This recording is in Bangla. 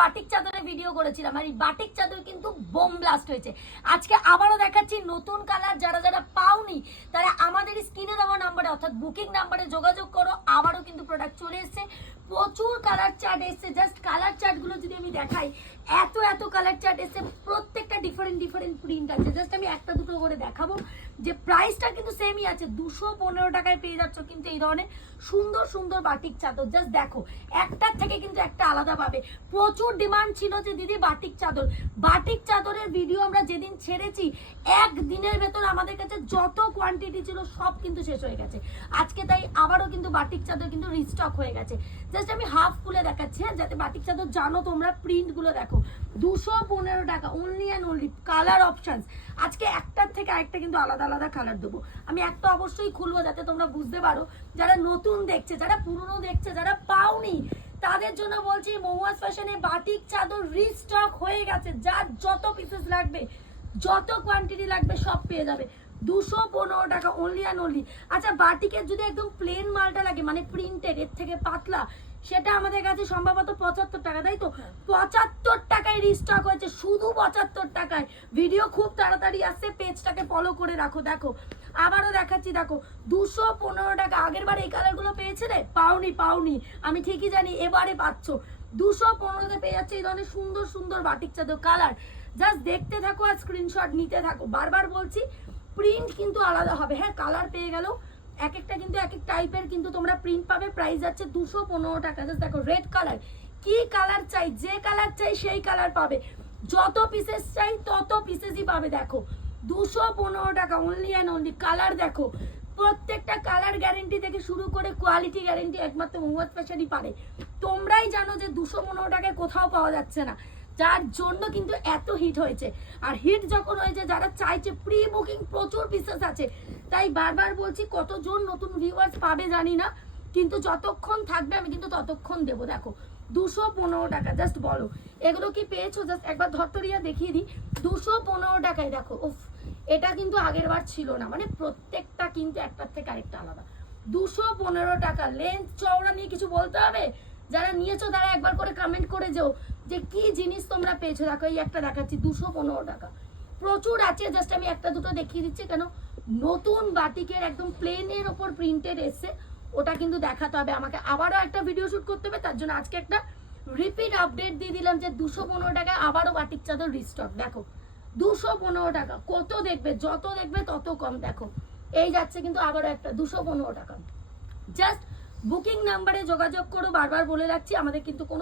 বাটিক চাদরের ভিডিও করেছিলাম আর এই বাটিক চাদর কিন্তু বোম ব্লাস্ট হয়েছে। আজকে আবারও দেখাচ্ছি নতুন কালার। যারা যারা পাওনি তারা আমাদের স্ক্রিনে দেওয়া নাম্বারে অর্থাৎ বুকিং নাম্বারে যোগাযোগ করো। আবারও কিন্তু প্রোডাক্ট চলে এসেছে, প্রচুর কালার চার্ট এসছে। জাস্ট কালার চার্টগুলো যদি আমি দেখাই, এত এত কালার চার্ট এসছে, প্রত্যেকটা ডিফারেন্ট ডিফারেন্ট প্রিন্ট আছে। জাস্ট আমি একটা দুটো করে দেখাবো। যে প্রাইসটা কিন্তু সেমই আছে, 215 টাকায় পেয়ে যাচ্ছ কিন্তু এই ধরনের সুন্দর সুন্দর বাটিক চাদর। জাস্ট দেখো, একটার থেকে কিন্তু একটা আলাদা পাবে। প্রচুর ডিমান্ড ছিল যে দিদি বাটিক চাদর, বাটিক চাদরের ভিডিও আমরা যেদিন ছেড়েছি একদিনের ভেতর আমাদের কাছে যত কোয়ান্টিটি ছিল সব কিন্তু শেষ হয়ে গেছে। আজকে তাই আবারও কিন্তু বাটিক চাদর কিন্তু রিস্টক হয়ে গেছে। জাস্ট আমি হাফ খুলে দেখাচ্ছি যাতে বাটিক চাদর জানো তোমরা। প্রিন্টগুলো দেখো, 215 টাকা only and only. Colour options আজকে একটার থেকে আরেকটা কিন্তু আলাদা আলাদা কালার দেবো। আমি একটা অবশ্যই খুলবো যাতে তোমরা বুঝতে পারো, যারা নতুন দেখছে, যারা পুরনো দেখছে, যারা পাওনি তাদের জন্য বলছি মহুয়াস ফ্যাশনে বাটিক চাদর রিস্টক হয়ে গেছে। যার যত পিসেস লাগবে, যত কোয়ান্টিটি লাগবে সব পেয়ে যাবে। 215 টাকা অনলি অ্যান্ড অনলি। আচ্ছা, বাটিকের যদি একদম প্লেন মালটা লাগে মানে প্রিন্টেড এর থেকে পাতলা, সেটা আমাদের কাছে সম্ভবত 75 টাকা, তাই তো? 75 টাকায় রিস্টক হয়েছে, শুধু 75 টাকায়। ভিডিও খুব তাড়াতাড়ি আসছে, পেজটাকে ফলো করে রাখো। দেখো আবারও দেখাচ্ছি, দেখো 215 টাকা। আগের বার এই কালারগুলো পেয়েছে রে? পাওনি আমি ঠিকই জানি, এবারে পাচ্ছ 215-তে পেয়ে যাচ্ছে এই ধরনের সুন্দর সুন্দর বাটিক চাদর। কালার জাস্ট দেখতে থাকো আর স্ক্রিনশট নিতে থাকো। বারবার বলছি, প্রিন্ট কিন্তু আলাদা হবে। হ্যাঁ, কালার পেয়ে গেল, এক একটা কিন্তু এক এক টাইপের কিন্তু তোমরা প্রিন্ট পাবে। প্রাইস যাচ্ছে 215 টাকা। জাস্ট দেখো, রেড কালার, কি কালার চাই, যে কালার চাই সেই কালার পাবে। যত পিসেস চাই তত পিসেসই পাবে। দেখো 215 টাকা অনলি অ্যান্ড অনলি। কালার দেখো, প্রত্যেকটা কালার গ্যারেন্টি থেকে শুরু করে কোয়ালিটি গ্যারেন্টি একমাত্র মহুয়াস ফ্যাশনই পারে। তোমরাই জানো যে 215 টাকায় কোথাও পাওয়া যাচ্ছে না, যার জন্য কিন্তু এত হিট হয়েছে। আর হিট যখন হয়েছে, যারা চাইছে প্রি বুকিং প্রচুর পিসেস আছে। তাই বারবার বলছি, কতজন নতুন ভিউয়ার্স পাবে জানি না, কিন্তু যতক্ষণ থাকবে আমি কিন্তু ততক্ষণ দেবো। দেখো 215 টাকা। জাস্ট বলো এগুলো কি পেয়েছো? জাস্ট একবার ধরতরিয়া দেখিয়ে দিই। 215 টাকায় দেখো। উফ, এটা কিন্তু আগের বার ছিল না, মানে প্রত্যেকটা কিন্তু একটার থেকে আরেকটা আলাদা। 215 টাকা। লেন্থ চওড়া নিয়ে কিছু বলতে হবে? যারা নিয়েছো তারা একবার করে কমেন্ট করে যাও যে কি জিনিস তোমরা পেয়েছো। দেখো এই একটা দেখাচ্ছি, 215 টাকা। প্রচুর আছে, জাস্ট আমি একটা দুটো দেখিয়ে দিচ্ছি। কেন, নতুন বাটিকের একদম প্লেনের ওপর প্রিন্টেড এসছে, ওটা কিন্তু দেখাতে হবে আমাকে। আবারও একটা ভিডিও শুট করতে হবে, তার জন্য আজকে একটা রিপিট আপডেট দিয়ে দিলাম যে 215 টাকায় আবারও বাটিক চাদর রিস্টক। দেখো 215 টাকা। কত দেখবে, যত দেখবে তত কম। দেখো এই যাচ্ছে কিন্তু আবারও একটা 215 টাকা। জাস্ট বুকিং নাম্বারে যোগাযোগ করো। বারবার বলে রাখছি, আমাদের কিন্তু কোনো